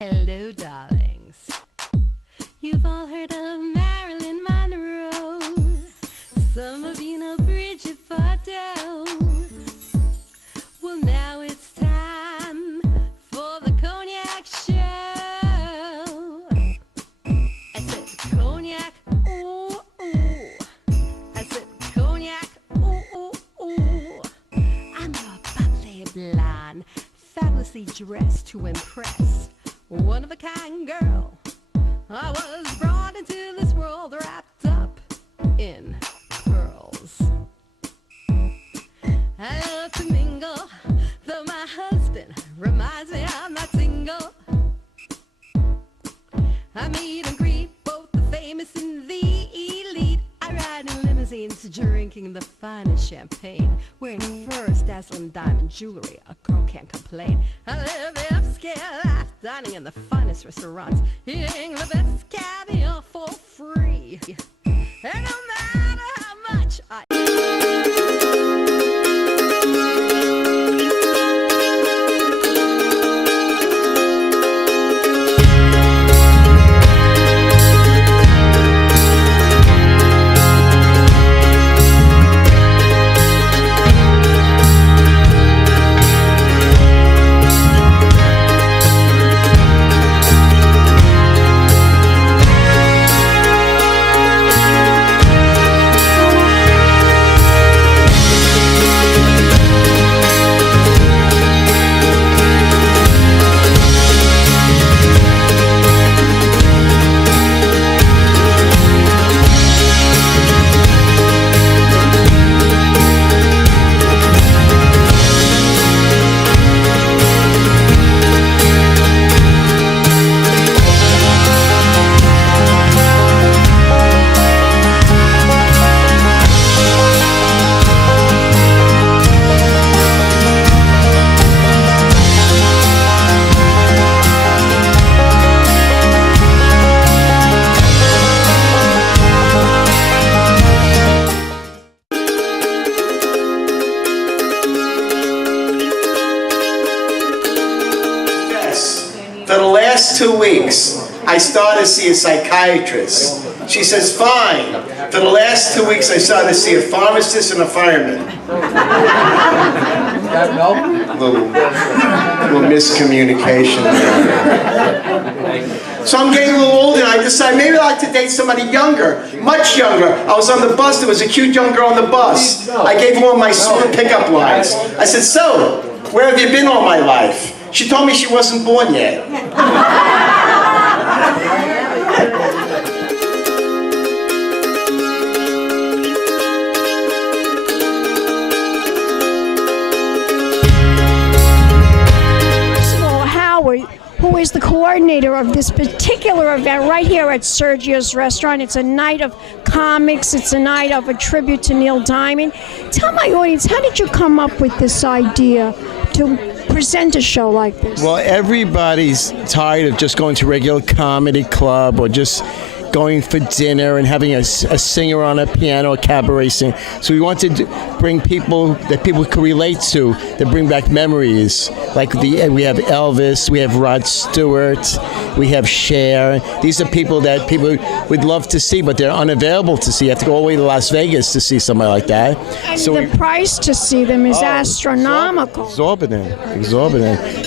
Hello, darlings. You've all heard of Marilyn Monroe. Some of you know Bridget Bardot. Well, now it's time for the Cognac show. I said Cognac, ooh, ooh. I said Cognac, ooh, ooh, ooh. I'm a bubbly blonde, fabulously dressed to impress. One of a kind girl. I was brought into this world wrapped up in pearls. I love to mingle, though my husband reminds me I'm not single. I meet and greet both the famous and the elite. I ride in limousines, drinking the finest champagne, wearing furs, dazzling diamond jewelry. A girl can't complain. I live the upscale life, dining in the finest restaurants, eating the best caviar for free. And no matter how much I For the last 2 weeks, I started to see a psychiatrist. She says, fine. For the last 2 weeks, I started to see a pharmacist and a fireman. Little miscommunication there. So I'm getting a little older, and I decided maybe I'd like to date somebody younger, much younger. I was on the bus, there was a cute young girl on the bus. I gave her one of my smooth pickup lines. I said, so, where have you been all my life? She told me she wasn't born yet. First of all, Howard, who is the coordinator of this particular event right here at Sergio's restaurant. It's a night of comics. It's a night of a tribute to Neil Diamond. Tell my audience, how did you come up with this idea to present a show like this? Well, everybody's tired of just going to a regular comedy club or just going for dinner and having a singer on a piano, a cabaret sing. So we wanted to bring people that people could relate to, that bring back memories. Like we have Elvis, we have Rod Stewart, we have Cher. These are people that people would love to see, but they're unavailable to see. You have to go all the way to Las Vegas to see somebody like that. And so the price to see them is astronomical. Exorbitant.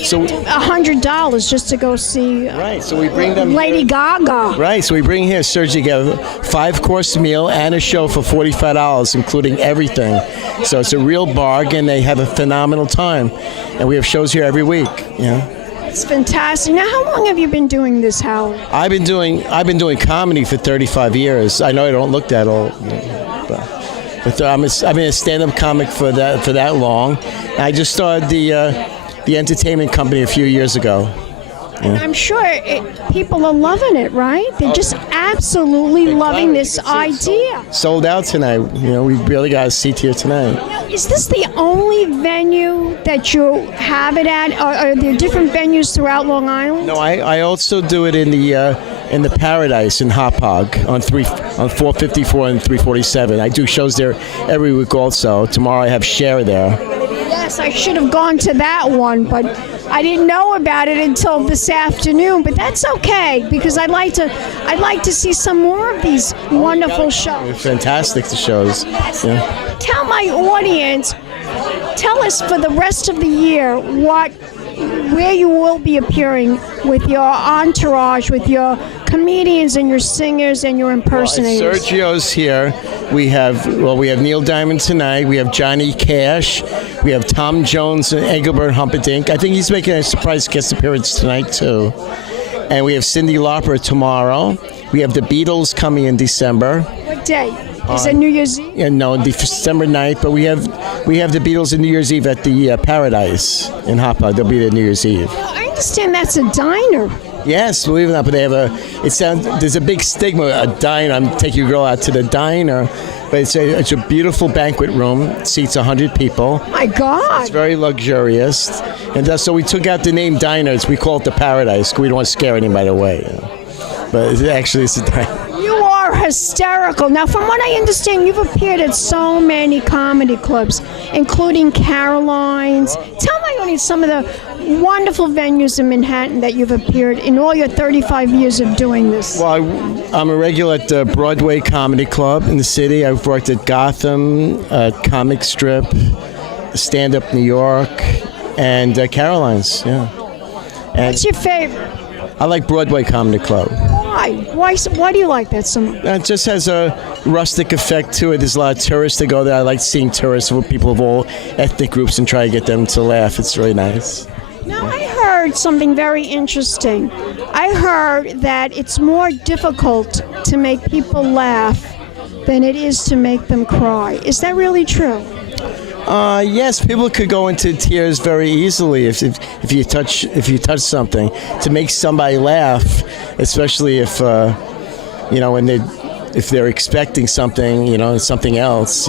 So $100 just to go see right, so we bring them Lady Gaga. Right, so we bring here Sergio, get a 5-course meal and a show for $45, including everything. So it's a real bargain. They have a phenomenal time, and we have shows here every week. It's fantastic. Now, how long have you been doing this, Howard? I've been doing comedy for 35 years. I know I don't look that old, but I've been a stand-up comic for that long. I just started the entertainment company a few years ago. And I'm sure people are loving it, right? They're just absolutely loving this idea. Sold out tonight. We barely got a seat here tonight. Now, is this the only venue that you have it at? Are there different venues throughout Long Island? No, I also do it in the Paradise in Hauppauge on 454 and 347. I do shows there every week also. Tomorrow I have Cher there. Yes, I should have gone to that one, but I didn't know about it until this afternoon, but that's okay because I'd like to see some more of these wonderful shows. Fantastic, the shows. Yeah. Tell my audience, tell us for the rest of the year where you will be appearing with your entourage, with your comedians and your singers and your impersonators. Well, Sergio's here. We have Neil Diamond tonight. We have Johnny Cash. We have Tom Jones and Engelbert Humperdinck. I think he's making a surprise guest appearance tonight too. And we have Cyndi Lauper tomorrow. We have the Beatles coming in December. What day? Is it New Year's Eve? Yeah, no, December 9th. But we have the Beatles in New Year's Eve at the Paradise in Hapa. They'll be there New Year's Eve. Well, I understand that's a diner. Yes, believe it or not, but they have there's a big stigma, a diner. I'm taking your girl out to the diner, but it's a beautiful banquet room. It seats 100 people. My God. It's very luxurious. And so we took out the name diners. We call it the Paradise. We don't want to scare anybody away. But it's a diner. You are hysterical. Now, from what I understand, you've appeared at so many comedy clubs, including Caroline's. Tell my audience some of the wonderful venues in Manhattan that you've appeared in all your 35 years of doing this. Well, I'm a regular at the Broadway Comedy Club in the city. I've worked at Gotham, Comic Strip, Stand Up New York, and Caroline's. Yeah. And what's your favorite? I like Broadway Comedy Club. Why? Why do you like that so much? It just has a rustic effect to it. There's a lot of tourists that go there. I like seeing tourists, people of all ethnic groups, and try to get them to laugh. It's really nice. Now, I heard something very interesting. I heard that it's more difficult to make people laugh than it is to make them cry. Is that really true? Yes, people could go into tears very easily if you touch something. To make somebody laugh, especially if if they're expecting something, something else,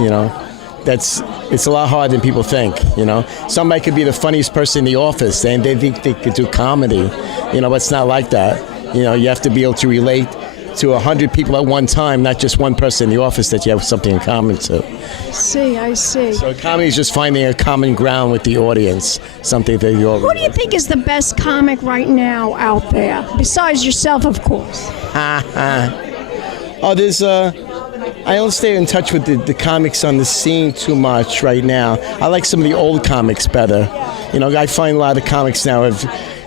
it's a lot harder than people think. Somebody could be the funniest person in the office and they think they could do comedy, but it's not like that. You have to be able to relate to 100 people at one time, not just one person in the office that you have something in common to. I see. So comedy is just finding a common ground with the audience, something that you all. Who do you think is the best comic right now out there, besides yourself, of course? I don't stay in touch with the comics on the scene too much right now. I like some of the old comics better. I find a lot of comics now have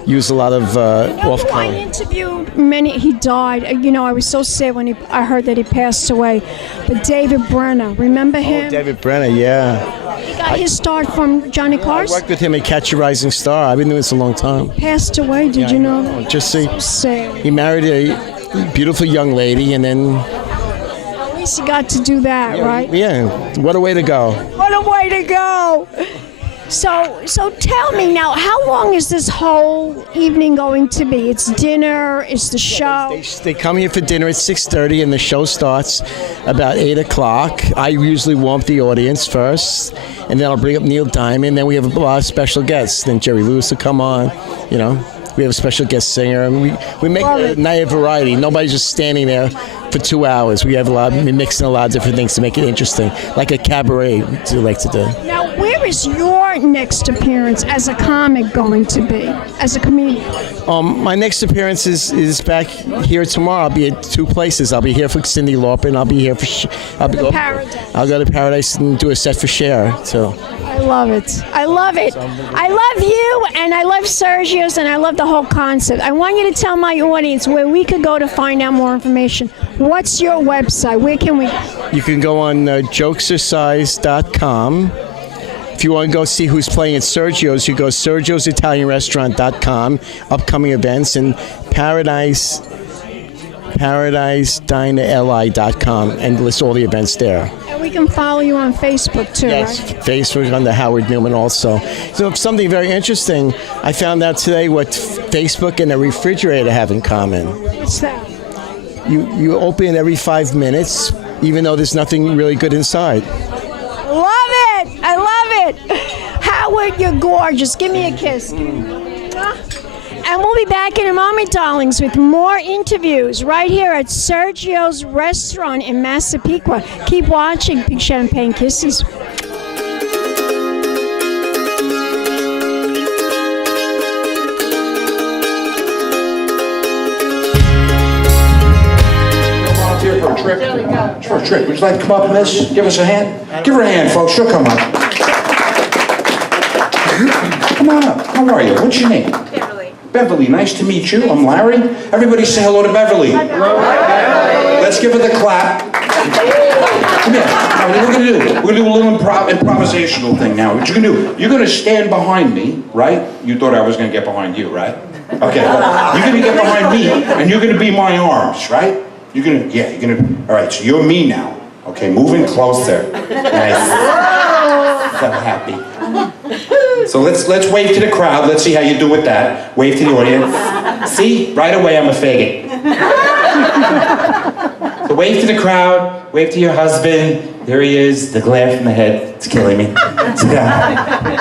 used a lot of off-color. I interviewed many. He died. I was so sad when I heard that he passed away. But David Brenner, remember him? Oh, David Brenner, yeah. He got his start from Johnny Carson. I worked with him at Catch a Rising Star. I've been doing this a long time. Passed away. Did you know that? Just see. So sad. He married a beautiful young lady, and then. At least he got to do that, right? Yeah. What a way to go. What a way to go. So tell me now, how long is this whole evening going to be? It's dinner, it's the show. They come here for dinner at 6:30, and the show starts about 8 o'clock. I usually warm up the audience first, and then I'll bring up Neil Diamond. Then we have a lot of special guests. Then Jerry Lewis will come on, We have a special guest singer, and we make a night of variety. Nobody's just standing there for 2 hours. We mixing a lot of different things to make it interesting, like a cabaret we like to do. Now, where is your next appearance as a comic going to be, as a comedian? My next appearance is back here tomorrow. I'll be at two places. I'll be here for Cyndi Lauper, and I'll be here for Paradise. I'll go to Paradise and do a set for Cher. So. I love it. I love it. I love you, and I love Sergio's, and I love the whole concept. I want you to tell my audience where we could go to find out more information. What's your website? Where can we go? You can go on jokesercise.com. If you want to go see who's playing at Sergio's, you go sergiositalianrestaurant.com, upcoming events, and ParadiseDinerLI.com, and list all the events there. And we can follow you on Facebook too, yes, right? Facebook under Howard Newman also. So something very interesting, I found out today what Facebook and a refrigerator have in common. What's that? You open it every 5 minutes, even though there's nothing really good inside. Love it! I love it! Howard, you're gorgeous. Give me a kiss. And we'll be back in a moment, darlings, with more interviews right here at Sergio's restaurant in Massapequa. Keep watching. Big champagne kisses. a trick. It's for a trick. Would you like to come up, miss? Give us a hand. Give her a hand, folks. She'll come up. Come on up. How are you? What's your name? Beverly. Beverly, nice to meet you. I'm Larry. Everybody say hello to Beverly. Hello. Let's give her the clap. Come here. Now, what we're going to do, we're going to do a little improvisational thing now. What you're going to do, you're going to stand behind me, right? You thought I was going to get behind you, right? Okay. You're going to get behind me, and you're going to be my arms, right? You're going to, all right, so you're me now. Okay, moving closer. Nice. So happy. So let's wave to the crowd. Let's see how you do with that. Wave to the audience. See? Right away, I'm a faggot. So wave to the crowd. Wave to your husband. There he is. The glare from the head. It's killing me.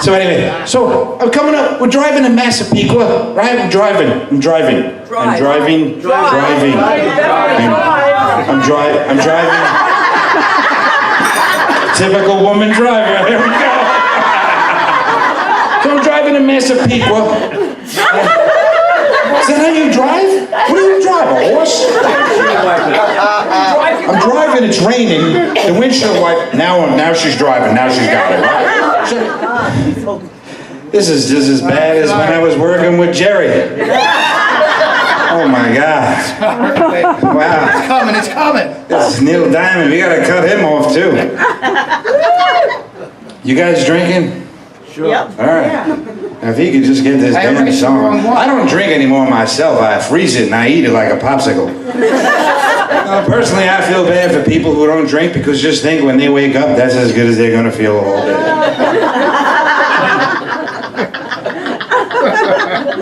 So anyway, so I'm coming up. We're driving to Massapequa, right? I'm driving. I'm driving. Typical woman driver. There we go. So I'm driving to Massapequa. Is that how you drive? What do you drive, a horse? I'm driving, it's raining. The windshield wiper, now she's driving, now she's got it, right? So, this is just as bad as when I was working with Jerry. Oh my God. Wow. It's coming. This is Neil Diamond, we gotta cut him off too. You guys drinking? Sure. Yep. All right. Now, if he could just get this damn song. I don't drink anymore myself. I freeze it and I eat it like a popsicle. Personally, I feel bad for people who don't drink because just think when they wake up, that's as good as they're going to feel all day.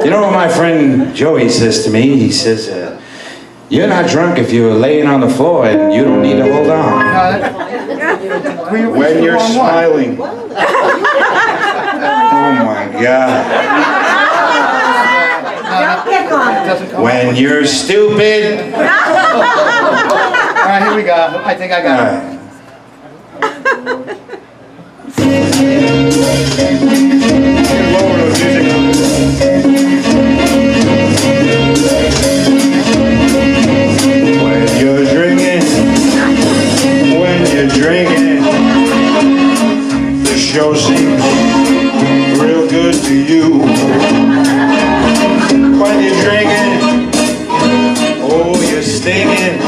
You know what my friend Joey says to me? He says, you're not drunk if you're laying on the floor and you don't need to hold on. When you're smiling. Oh my God. When you're stupid. All right, here we go. I think I got it. When you're drinking, the show seems real good to you. When you're drinking, oh, you're stinking.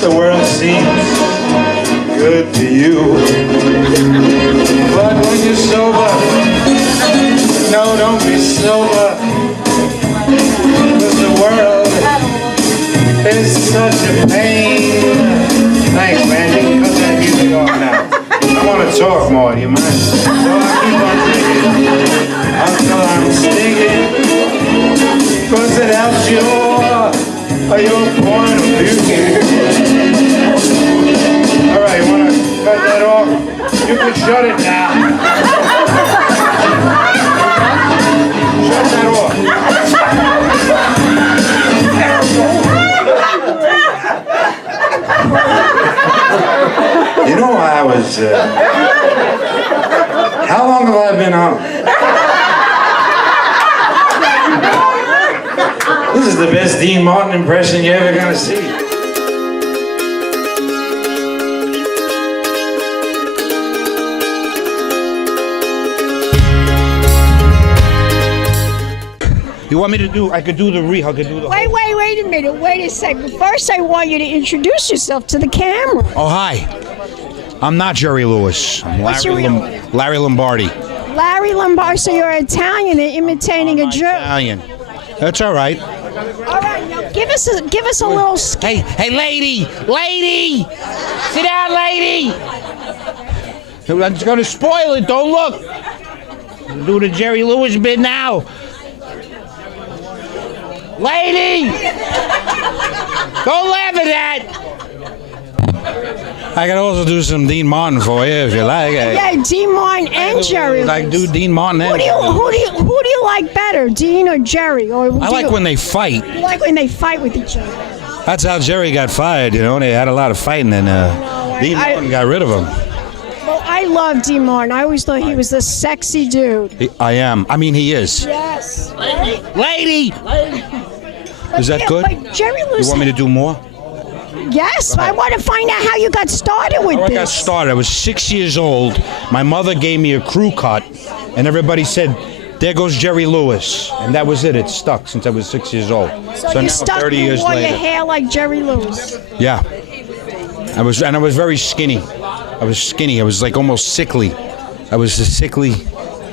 The world seems good to you. But when you're sober, no, don't be sober. Because the world is such a pain. Thanks, man. You can cut that music off now. I want to talk more, do you mind? So I keep on drinking until I'm stinking. Because it helps your point of view. All right, you want to cut that off? You can shut it now. Shut that off. You know, I was, how long have I been on? This is the best Dean Martin impression you're ever gonna see. You want me to do, I could do the wait a minute, wait a second. First, I want you to introduce yourself to the camera. Oh, hi. I'm not Jerry Lewis. I'm Larry Lombardi. Larry Lombardi, so you're Italian and imitating a Jew. Italian. That's all right. All right, now give us a little. Hey, lady! Sit down, lady! I'm just gonna spoil it. Don't look. Do the Jerry Lewis bit now. Lady! Don't laugh at that! I can also do some Dean Martin for you if you like. Yeah, Dean Martin and Jerry. I do Dean Martin and who do you like better, Dean or Jerry? Or I like when they fight. You like when they fight with each other? That's how Jerry got fired, you know. They had a lot of fighting and Dean Martin got rid of him. Well, I love Dean Martin. I always thought he was a sexy dude. He is. Yes. Lady! Is that good? Jerry Lewis. You want me to do more? Yes, I want to find out how you got started with How I this. got started. I was 6 years old. My mother gave me a crew cut, and everybody said, "There goes Jerry Lewis," and that was it. It stuck since I was 6 years old. So now, you stuck 30 years wore later. your hair like Jerry Lewis. Yeah, I was very skinny. I was like almost sickly. I was a sickly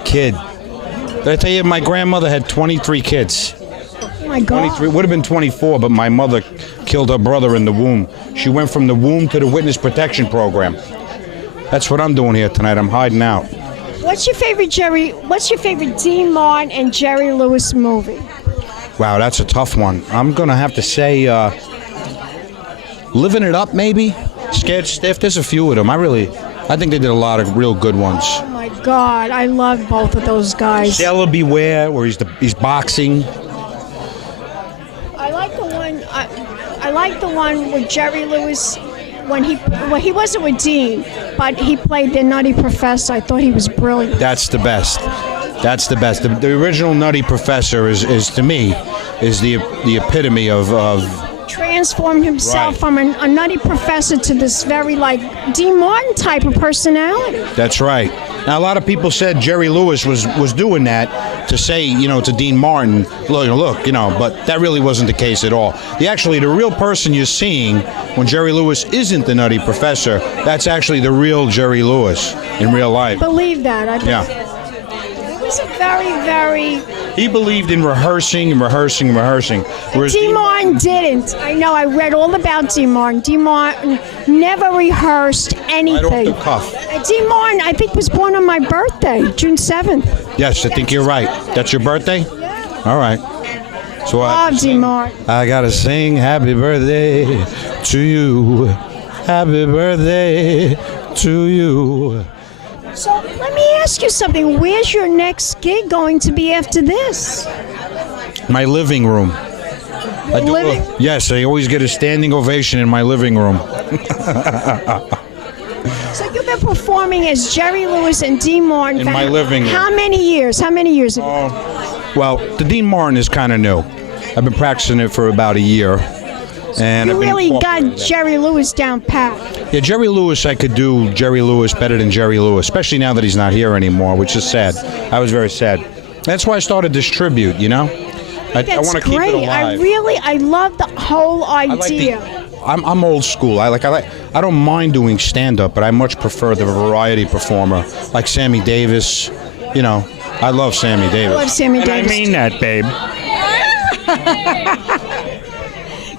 kid. Did I tell you my grandmother had 23 kids? Oh my God. 23, would have been 24, but my mother killed her brother in the womb. She went from the womb to the witness protection program. That's what I'm doing here tonight. I'm hiding out. What's your favorite Dean Martin and Jerry Lewis movie? Wow, that's a tough one. I'm going to have to say Living It Up, maybe? Scared Stiff. There's a few of them. I think they did a lot of real good ones. Oh my God, I love both of those guys. Sailor Beware, where he's boxing. I like the one. I like the one with Jerry Lewis when he wasn't with Dean, but he played the Nutty Professor. I thought he was brilliant. That's the best. That's the best. The original Nutty Professor is to me the epitome of Transformed himself Right. from a Nutty Professor to this very like Dean Martin type of personality. That's right. Now, a lot of people said Jerry Lewis was doing that to say, to Dean Martin, look, but that really wasn't the case at all. The real person you're seeing when Jerry Lewis isn't the Nutty Professor, that's actually the real Jerry Lewis in real life. Believe that. I believe Yeah. It was a very, very. He believed in rehearsing. Whereas Dean Martin didn't. I know. I read all about Dean Martin. Dean Martin never rehearsed anything. right off the cuff. Dean Martin, I think, was born on my birthday, June 7th. Yes, I think you're right. That's your birthday? Yeah. All right. So Love Dean Martin. I gotta sing happy birthday to you. Happy birthday to you. So let me ask you something. Where's your next gig going to be after this? My living room. Yes, I always get a standing ovation in my living room. So you've been performing as Jerry Lewis and Dean Martin. In my living room. How many years? Have you? Well, the Dean Martin is kind of new. I've been practicing it for about a year. And You I've been really incorporating got it. Jerry Lewis down pat. Yeah, Jerry Lewis, I could do Jerry Lewis better than Jerry Lewis, especially now that he's not here anymore, which is sad. I was very sad. That's why I started this tribute, I That's want to keep great. it alive. I love the whole idea. I'm old school. I don't mind doing stand-up, but I much prefer the variety performer, like Sammy Davis. I love Sammy Davis. I love Sammy and Davis. I mean that, babe.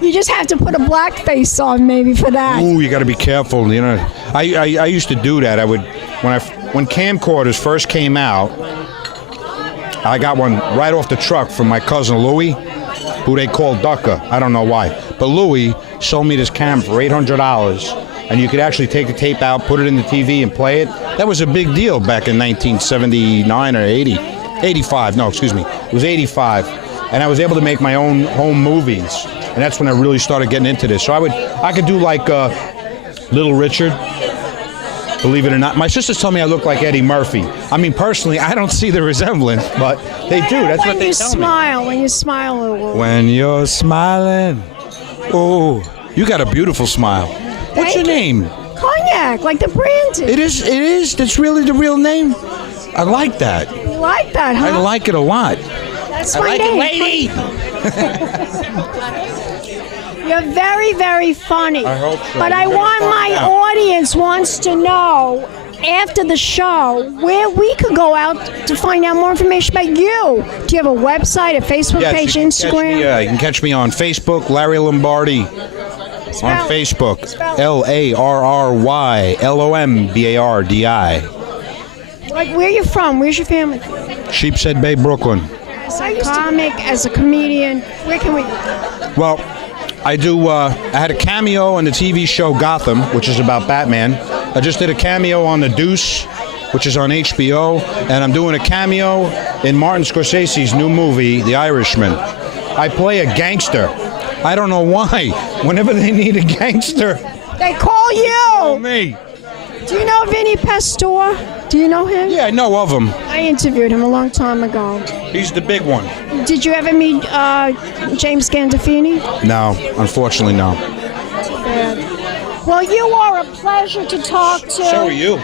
You just have to put a black face on maybe for that. Ooh, you got to be careful. I used to do that. I would when camcorders first came out. I got one right off the truck from my cousin Louie, who they called Ducker. I don't know why, but Louie sold me this camera for $800, and you could actually take the tape out, put it in the TV, and play it. That was a big deal back in 1979 or 80, 85. No, excuse me, it was 85, and I was able to make my own home movies. And that's when I really started getting into this. So I could do like Little Richard, believe it or not. My sisters tell me I look like Eddie Murphy. I mean, personally, I don't see the resemblance, but they do. That's what they tell me. When you smile, it will. When you're smiling, oh, you got a beautiful smile. What's your name? Cognac, like the brand. It is. That's really the real name. I like that. You like that, huh? I like it a lot. That's I my like name. it, lady. You're very, very funny. I hope so. But I You're gonna want find my out. audience wants to know after the show where we could go out to find out more information about you. Do you have a website, a Facebook Yes, page, you can Instagram? Catch me, you can catch me on Facebook, Larry Lombardi. Spell On it. Facebook, Spell it. LarryLombardi. Like, where are you from? Where's your family? Sheepshead Bay, Brooklyn. As a comic, as a comedian, where can we? Well, I had a cameo on the TV show Gotham, which is about Batman. I just did a cameo on The Deuce, which is on HBO, and I'm doing a cameo in Martin Scorsese's new movie, The Irishman. I play a gangster. I don't know why. Whenever they need a gangster, They call you. me. Do you know Vinny Pastore? Do you know him? Yeah, I know of him. I interviewed him a long time ago. He's the big one. Did you ever meet James Gandolfini? No, unfortunately, no. bad. Well, you are a pleasure to talk to. So are you.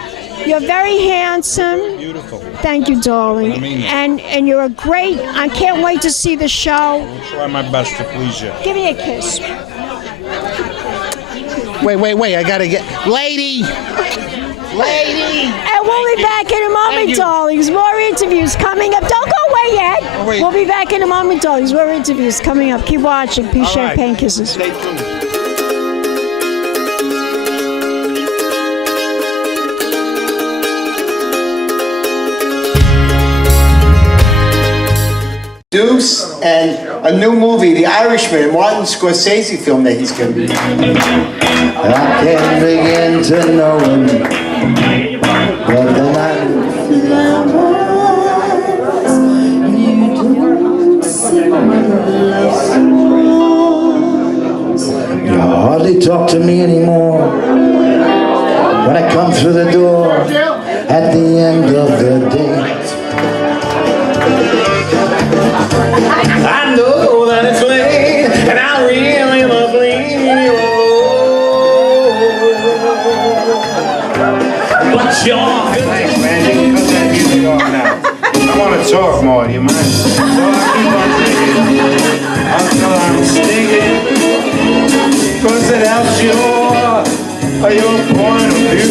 You're very handsome. Beautiful. Thank you, darling. I mean that. And you're a great. I can't wait to see the show. I'll try my best to please you. Give me a kiss. Wait, I gotta get... Lady! And we'll be back in a moment, darlings. More interviews coming up. Don't go away yet. Oh, wait. We'll be back in a moment, darlings. More interviews coming up. Keep watching. Peace, All champagne, right. kisses. Stay tuned. Deuce and a new movie, The Irishman, Martin Scorsese film that he's going to be. I can't begin to know him, but then you hardly talk to me anymore when I come through the door at the end of the day. I know that it's late, and I really love leaving you alone. But you're Thanks, man. You can cut that music off now. I want to talk more. Do you mind? So I keep on singing until I'm singing, 'cause it helps your point of view.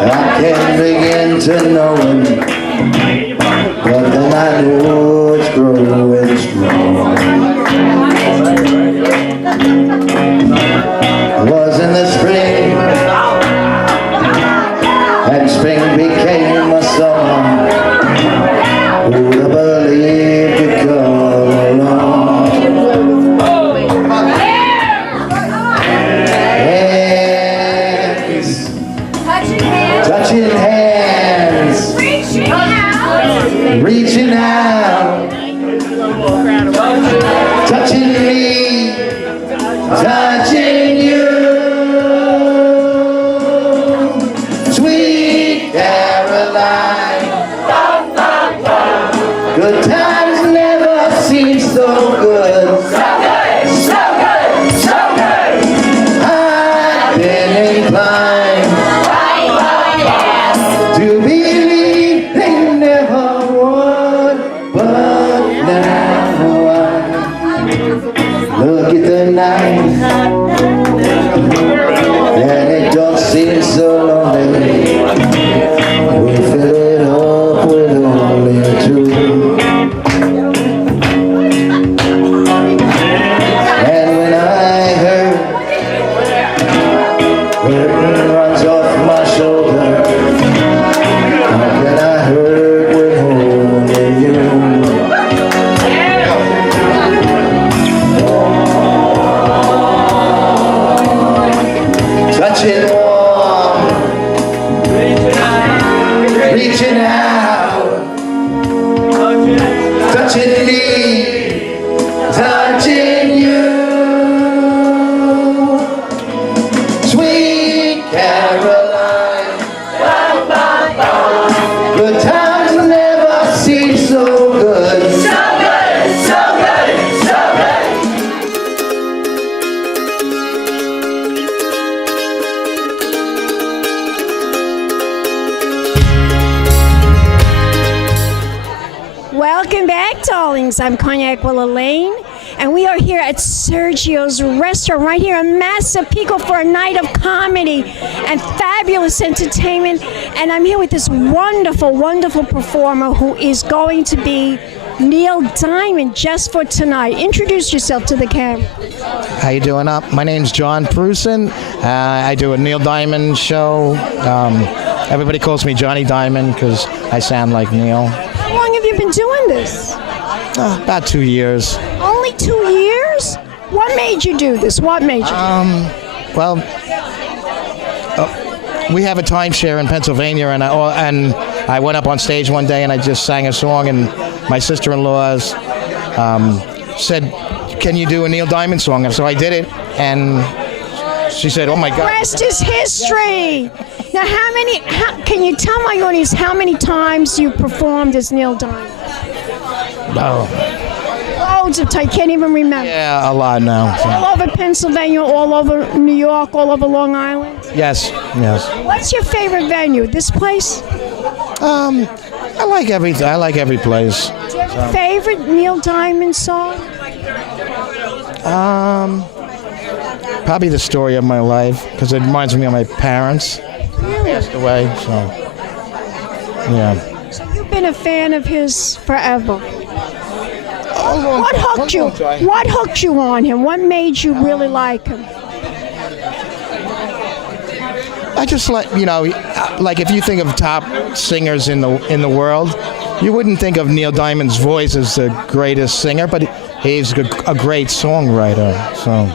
I can't begin to know him, but then I know it's growing strong. It was in the spring, and spring became a song. Who'd have believed it come along? Touching hands, reaching out, touching me, touching you. Sweet Caroline, good times never seem so good. I've been inclined to believe they never would, but now I look at the night, and it don't seem so lonely. We fill it up with only two. And when I hurt, burden runs off my shoulder. How can I hurt when holding you? Touching warm, reaching out, touching me, touching you. Sweet Caroline, good times never seem so good. So good, so good, so good. Welcome back, darlings. I'm Cognac Wellerlane, and we are here at Sergio's restaurant right here in Massapequa for a night of comedy and fabulous entertainment. And I'm here with this wonderful, wonderful performer who is going to be Neil Diamond just for tonight. Introduce yourself to the camera. How you doing up? My name's John Prussen. I do a Neil Diamond show. Everybody calls me Johnny Diamond because I sound like Neil. How long have you been doing this? About 2 years. Only 2 years? What made you do this? What made you? Well, we have a timeshare in Pennsylvania, and I went up on stage one day and I just sang a song, and my sister-in-laws said, "Can you do a Neil Diamond song?" And so I did it, and she said, "Oh my God." The rest is history. Now, can you tell my audience how many times you performed as Neil Diamond? Loads of times. Can't even remember. Yeah, a lot now. So. All over Pennsylvania, all over New York, all over Long Island. Yes. What's your favorite venue? This place? I like everything. I like every place. Do you have a favorite Neil Diamond song? Probably The Story of My Life, because it reminds me of my parents. Really? Passed away, so yeah. So you've been a fan of his forever. What hooked you on him? What made you really like him? I just like like if you think of top singers in the world, you wouldn't think of Neil Diamond's voice as the greatest singer, but he's a great songwriter. So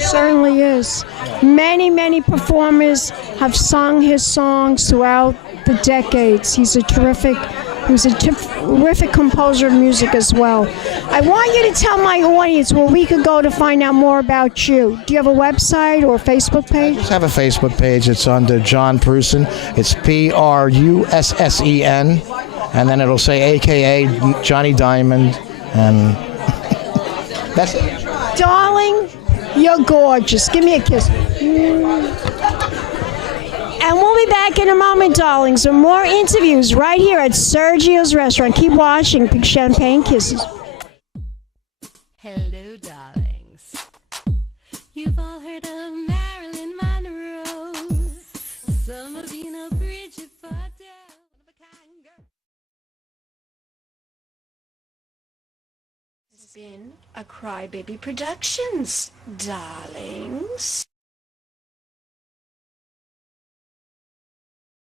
Certainly is. Many performers have sung his songs throughout the decades. He's a terrific composer of music as well. I want you to tell my audience where we could go to find out more about you. Do you have a website or a Facebook page? I just have a Facebook page. It's under John Prussen. It's Prussen, and then it'll say AKA Johnny Diamond, and that's it. Darling, you're gorgeous. Give me a kiss. And we'll be back in a moment, darlings, with more interviews right here at Sergio's restaurant. Keep watching. Big champagne kisses. Hello, darlings. You've all heard of Marilyn Monroe. Some of you know Bridget Fardell. It's been a Crybaby Productions, darlings.